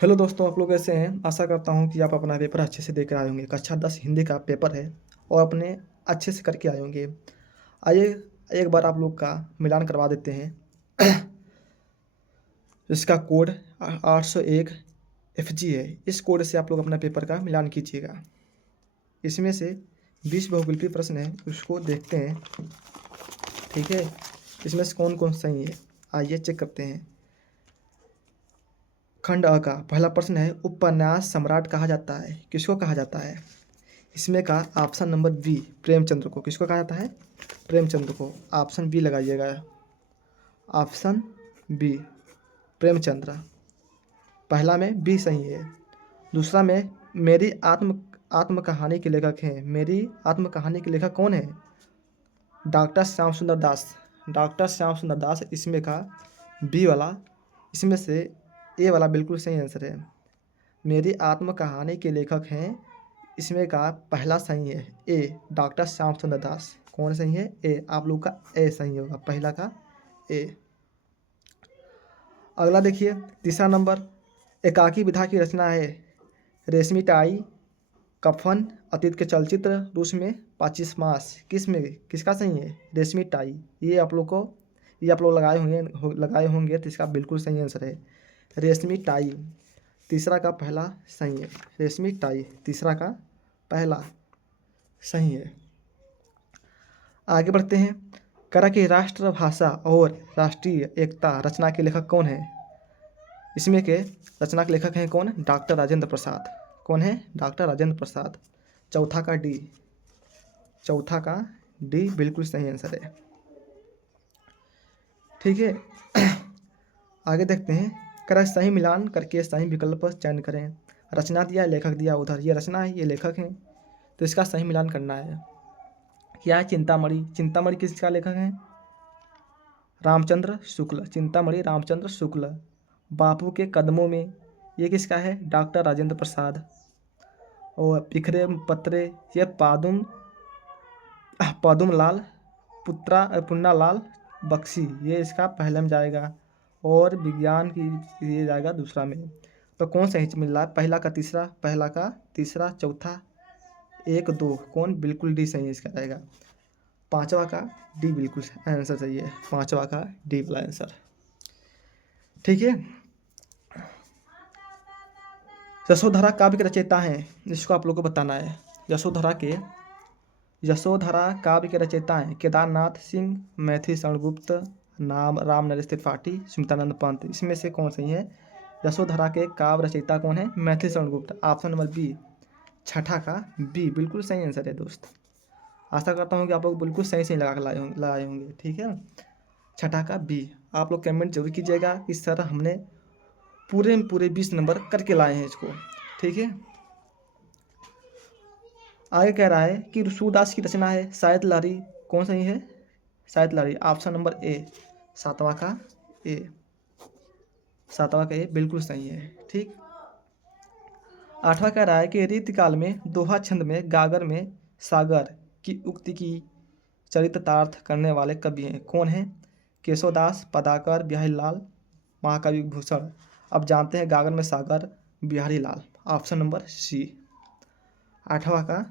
Hello दोस्तों, आप लोग कैसे हैं। आशा करता हूं कि आप अपना पेपर अच्छे से देकर आए होंगे। कक्षा 10 हिंदी का पेपर है और अपने अच्छे से करके आए होंगे। आइए एक बार आप लोग का मिलान करवा देते हैं। इसका कोड 801 FG है। इस कोड से आप लोग अपना पेपर का मिलान कीजिएगा। इसमें से 20 बहुविकल्पीय प्रश्न है, उसको देखते हैं। ठीक है, इसमें से कौन कौन सही है आइए चेक करते हैं। खंड अ का पहला प्रश्न है, उपन्यास सम्राट कहा जाता है, किसको कहा जाता है। इसमें का ऑप्शन नंबर बी, प्रेमचंद्र को। किसको कहा जाता है? प्रेमचंद्र को। ऑप्शन बी लगाइएगा। Option B, Premchandra. पहला में बी सही है। दूसरा में मेरी आत्म कहानी के लेखक हैं। मेरी आत्म कहानी के लेखक कौन है? डॉक्टर श्याम सुंदर दास। डॉक्टर श्याम सुंदर दास। इसमें का बी वाला, इसमें से ए वाला बिल्कुल सही आंसर है। मेरी आत्म कहानी के लेखक हैं, इसमें का पहला सही है ए, डॉक्टर श्याम सुंदर दास। कौन सही है? ए। आप लोग का ए सही होगा, पहला का ए। अगला देखिए, तीसरा नंबर, एकाकी विधा की रचना है। रेशमी टाई, कफन, अतीत के चलचित्र, रूस में 25 मास। किसका सही है? रेशमी टाई। ये आप लोग लगाए होंगे तो इसका बिल्कुल सही आंसर है रेशमी टाई। तीसरा का पहला सही है, रेशमी टाई तीसरा का पहला सही है। आगे बढ़ते हैं। करा की राष्ट्रभाषा और राष्ट्रीय एकता रचना के लेखक कौन है? इसमें के रचना के लेखक हैं कौन? डॉक्टर राजेंद्र प्रसाद। कौन है? डॉक्टर राजेंद्र प्रसाद। चौथा का डी, चौथा का डी बिल्कुल सही आंसर है। ठीक है। आगे देखते हैं। करा सही मिलान करके सही विकल्प चयन करें। रचना दिया, लेखक दिया उधर। ये रचना है, ये लेखक है, तो इसका सही मिलान करना है। क्या है? चिंतामणि। चिंतामणि किसका लेखक है? रामचंद्र शुक्ल। चिंतामणि रामचंद्र शुक्ल। बापू के कदमों में, ये किसका है? डॉक्टर राजेंद्र प्रसाद। और बिखरे पत्रे, ये पदुम लाल पुन्नालाल बख्शी। ये इसका पहले में जाएगा और विज्ञान की ये जाएगा दूसरा में। तो कौन सही मिल रहा है? पहला का तीसरा, चौथा, एक, दो। कौन? बिल्कुल डी सही है इसका जाएगा। पांचवा का डी बिल्कुल आंसर सही है। पांचवा का डी वाला आंसर। ठीक है। यशोधरा काव्य के रचयिता हैं, इसको आप लोग को बताना है। यशोधरा काव्य के रचयिता हैं केदारनाथ सिंह, मैथिली शरण गुप्त, नाम राम नरेश त्रिपाठी, स्मितानंद पंत। इसमें से कौन सही है? यशोधरा के काव्य रचयिता कौन है? Maithili Sharan Gupt. Option number B, छठा का बी बिल्कुल सही आंसर है दोस्त। आशा करता हूँ कि आप लोग बिल्कुल सही सही लगाए होंगे। ठीक है, छठा का बी। आप लोग कमेंट जरूर कीजिएगा कि सर हमने पूरे में पूरे 20 नंबर करके लाए हैं इसको। ठीक है। आगे कह रहा है कि सूरदास की रचना है शायद लहरी। कौन सही है? शायद लहरी। ऑप्शन नंबर ए, सातवां का ए। सातवां का ए बिल्कुल सही है। ठीक। आठवां कह रहा है कि रीतिकाल में दोहा छंद में गागर में सागर की उक्ति की चरितार्थ करने वाले कवि हैं। कौन है? केशवदास, पदाकर, बिहारी लाल, महाकवि भूषण। अब जानते हैं गागर में सागर, बिहारी लाल। ऑप्शन नंबर सी, आठवां का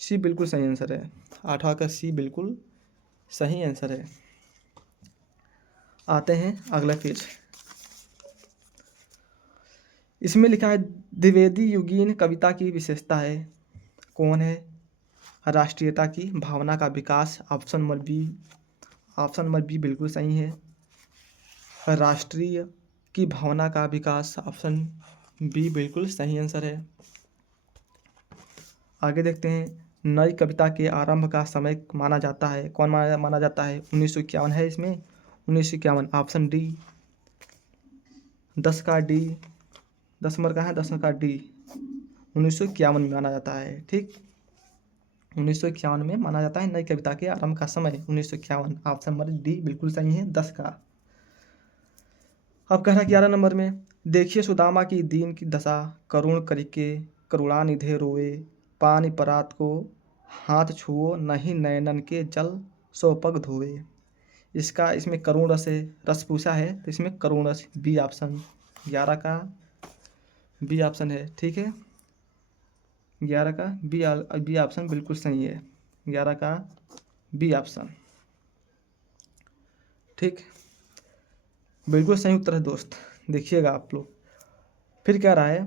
सी बिल्कुल सही आंसर है। आठवां का सी बिल्कुल सही आंसर है। आते हैं अगला पेज। इसमें लिखा है द्विवेदी युगीन कविता की विशेषता है। कौन है? राष्ट्रीयता की भावना का विकास। Option number B, option number B बिल्कुल सही है। राष्ट्रीय की भावना का विकास, ऑप्शन बी बिल्कुल सही आंसर है। आगे देखते हैं। नई कविता के आरंभ का समय माना जाता है। कौन माना जाता है? 1951 है इसमें, 1951। ऑप्शन डी, 10 का डी। 10 नंबर का है, 10 का डी। 1951 में माना जाता है। ठीक, 1951 में माना जाता है नई कविता के आरंभ का समय 1951। ऑप्शन नंबर डी बिल्कुल सही है, 10 का। अब कह रहा है 11 नंबर में, देखिए सुदामा की दीन की दशा, करुण करिके करुणानिधे रोए, पानी परात को हाथ छुओ, नहीं नयनन के जल सो पग धोए। इसमें करुण रस है, रस पूछा है तो इसमें करुण रस बी ऑप्शन 11 का बी ऑप्शन है, ठीक है। 11 का बी ऑप्शन बिल्कुल सही है। 11 का बी ऑप्शन, ठीक, बिल्कुल सही उत्तर है दोस्त। देखिएगा आप लोग। फिर कह रहा है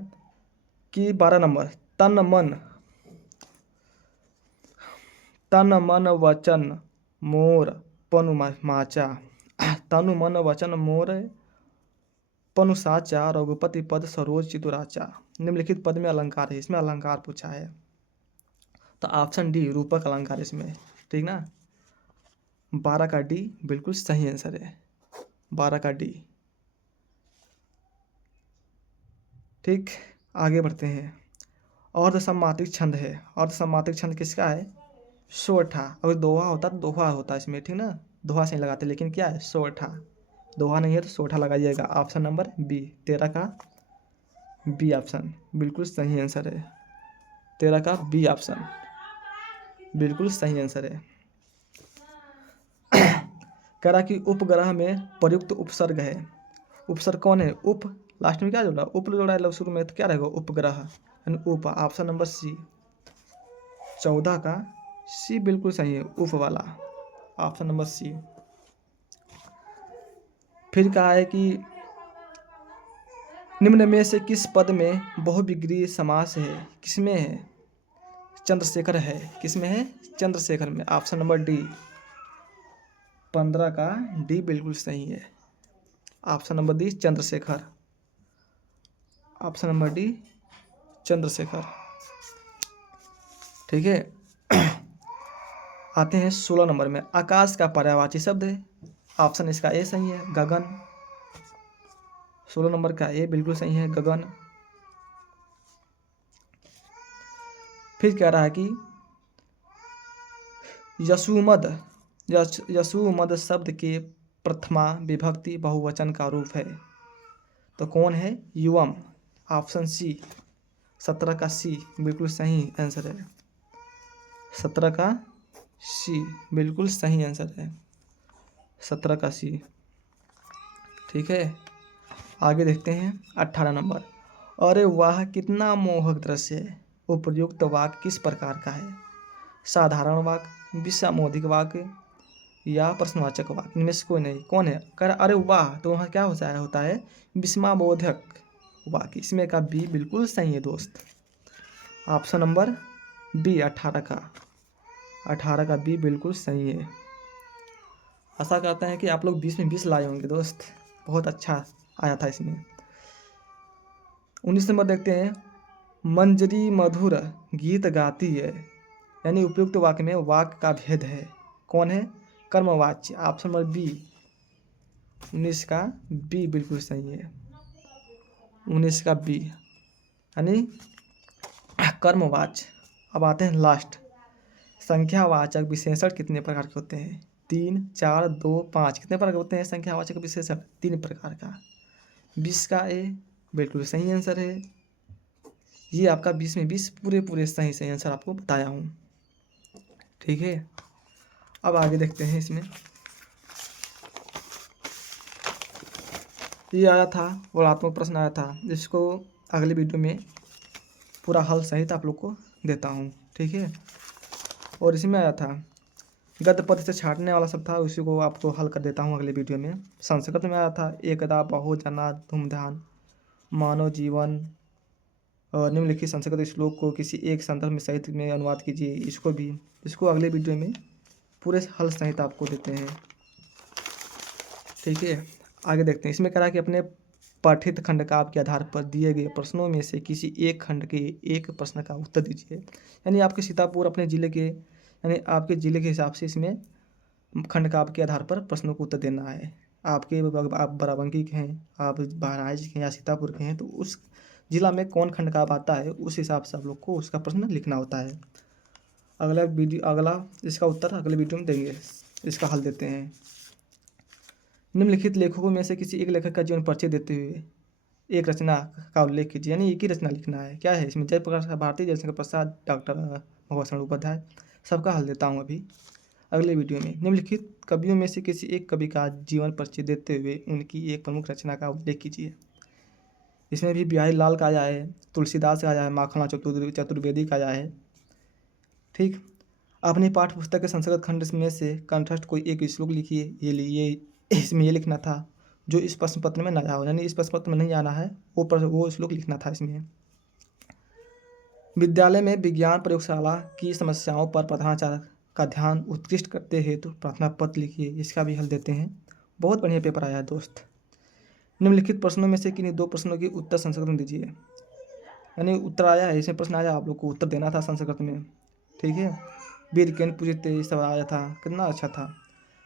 कि 12 नंबर, तन मन तन मन वचन मोर पनु माचा। तनु मन वचन मोर पनु साचा, रघुपति पद सरोज चितुराचा। निम्नलिखित पद में अलंकार है, इसमें अलंकार पूछा है। तो ऑप्शन डी रूपक अलंकार इसमें, ठीक ना। 12 का डी बिल्कुल सही आंसर है, 12 का डी, ठीक। आगे बढ़ते हैं। अर्धसम्मात्रिक छंद है, अर्धसम्मात्रिक छंद किसका है? सोठा। अगर दोहा होता तो दोहा होता इसमें, ठीक ना, दोहा से ही लगाते, लेकिन क्या है? सोठा। दोहा नहीं है तो सोठा लगाइएगा। ऑप्शन नंबर बी, 13 का बी ऑप्शन बिल्कुल सही आंसर है। 13 का बी ऑप्शन बिल्कुल सही आंसर है। कह रहा कि उपग्रह में प्रयुक्त उपसर्ग है। उपसर्ग कौन है? उप, लास्ट में क्या जोड़ा? उप जोड़ा है शुरू में, तो क्या रहेगा? उपग्रह यानी उप। ऑप्शन नंबर सी, 14 का सी बिल्कुल सही है, उप वाला, ऑप्शन नंबर सी। फिर कहा है कि निम्न में से किस पद में बहुविग्रीय समास है? किसमें है? चंद्रशेखर है। किसमें है? चंद्रशेखर में। ऑप्शन नंबर डी, 15 का डी बिल्कुल सही है। Option number D Chandrashekhar, option number D Chandrashekhar, ठीक है। आते हैं 16 नंबर में। आकाश का पर्यायवाची शब्द है। ऑप्शन इसका ए सही है, गगन। 16 नंबर का ए बिल्कुल सही है, गगन। फिर कह रहा है कि यशुमद शब्द के प्रथमा विभक्ति बहुवचन का रूप है, तो कौन है? युवम। ऑप्शन सी, 17 का सी बिल्कुल सही आंसर है। 17 का सी बिल्कुल सही आंसर है, 17 का सी, ठीक है। आगे देखते हैं 18 नंबर। अरे वाह कितना मोहक दृश्य है। उपयुक्त वाक्य किस प्रकार का है? साधारण वाक्य, विषमोदित वाक्य या प्रश्नवाचक वाक्य? इनमें से कोई नहीं। कौन है? कह रहा अरे वाह, तो वहाँ क्या होता है? विस्मयबोधक वाक्य। इसमें का बी बिल्कुल सही है दोस्त। ऑप्शन नंबर बी, 18 का बी बिल्कुल सही है। आशा करते हैं कि आप लोग 20 में 20 लाए होंगे दोस्त, बहुत अच्छा आया था इसमें। 19 नंबर देखते हैं। मंजरी मधुर गीत गाती है, यानी उपयुक्त वाक्य में वाक्य का भेद है। कौन है? कर्मवाच्य। ऑप्शन नंबर बी, 19 का बी बिल्कुल सही है, 19 का बी यानी कर्मवाच्य। अब आते हैं लास्ट। संख्यावाचक विशेषण कितने प्रकार के होते हैं? 3, 4, 2, 5। कितने प्रकार के होते हैं संख्यावाचक विशेषण? 3 प्रकार का। 20 का ए बिल्कुल सही आंसर है। ये आपका 20 में 20 पूरे सही आंसर आपको बताया हूँ, ठीक है। अब आगे देखते हैं। इसमें ये आया था, वर्णात्मक प्रश्न आया था, जिसको अगले वीडियो में पूरा हल सहित आप लोग को देता हूँ, ठीक है। और इसमें आया था गद्य पद से छाटने वाला सब था, उसी को आपको हल कर देता हूँ अगले वीडियो में। संस्कृत में आया था एकदा बहु जना धूमधान मानव जीवन। और निम्नलिखित संस्कृत श्लोक को किसी एक संदर्भ में साहित्य में अनुवाद कीजिए। इसको अगले वीडियो में पूरे हल सहित आपको देते हैं, ठीक है। आगे देखते हैं। इसमें कह रहा है कि अपने पठित खंड काव्य के आधार पर दिए गए प्रश्नों में से किसी एक खंड के एक प्रश्न का उत्तर दीजिए। यानी आपके सीतापुर अपने ज़िले के, यानी आपके ज़िले के हिसाब से इसमें खंड काव्य के आधार पर प्रश्नों को उत्तर देना है। आप बाराबंकी के हैं, आप बहराइच के हैं या सीतापुर के हैं, तो उस जिला में कौन खंड काव्य आता है उस हिसाब से आप लोग को उसका प्रश्न लिखना होता है। अगला इसका उत्तर अगले वीडियो में देंगे, इसका हल देते हैं। निम्नलिखित लेखकों में से किसी एक लेखक का जीवन परिचय देते हुए एक रचना का उल्लेख कीजिए। यानी एक ही रचना लिखना है। क्या है इसमें? जयप्रकाश भारती, जयशंकर प्रसाद, डॉक्टर भगवत उपाध्याय। सबका हल देता हूँ अभी अगले वीडियो में। निम्नलिखित कवियों में से किसी एक कवि का जीवन परिचय देते हुए उनकी एक प्रमुख रचना का उल्लेख कीजिए। इसमें भी बिहारी लाल का आया है, तुलसीदास का आया है, माखनलाल चतुर्वेदी का आया है। ठीक, अपनी पाठ्य पुस्तक के संस्कृत खंड में से कंठस्थ कोई एक श्लोक लिखिए। ये इसमें ये लिखना था जो इस प्रश्न पत्र में ना आया हो, यानी इस प्रश्न पत्र में नहीं आना है, वो श्लोक लिखना था इसमें। विद्यालय में विज्ञान प्रयोगशाला की समस्याओं पर प्रधानाचार्य का ध्यान उत्कृष्ट करते हेतु प्रार्थना पत्र लिखिए। इसका भी हल देते हैं। बहुत बढ़िया पेपर आया है दोस्त। निम्नलिखित प्रश्नों में से किन्हीं 2 प्रश्नों की उत्तर संस्कृत में दीजिए। यानी उत्तर आया है, इसमें प्रश्न आया, आप लोग को उत्तर देना था संस्कृत में। ठीक है, वीर केन पूजिते ये सब आया था, कितना अच्छा था।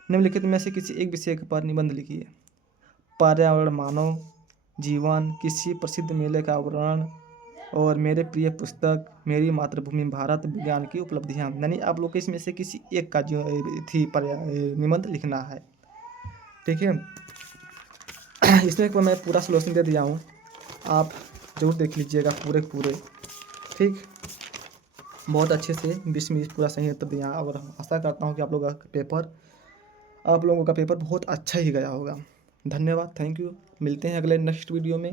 निम्नलिखित में से किसी एक विषय पर निबंध लिखिए। पर्यावरण, मानव जीवन, किसी प्रसिद्ध मेले का वर्णन और मेरे प्रिय पुस्तक मेरी मातृभूमि भारत, विज्ञान की उपलब्धियाँ। यानी आप लोग को इसमें से किसी एक का जो निबंध लिखना है। ठीक है, इसमें को मैं पूरा सॉल्यूशन दे दिया हूँ, आप ज़रूर देख लीजिएगा पूरे। ठीक, बहुत अच्छे से 20 में पूरा सही उत्तर दिया और आशा करता हूँ कि आप लोगों का पेपर बहुत अच्छा ही गया होगा। धन्यवाद, थैंक यू। मिलते हैं अगले नेक्स्ट वीडियो में।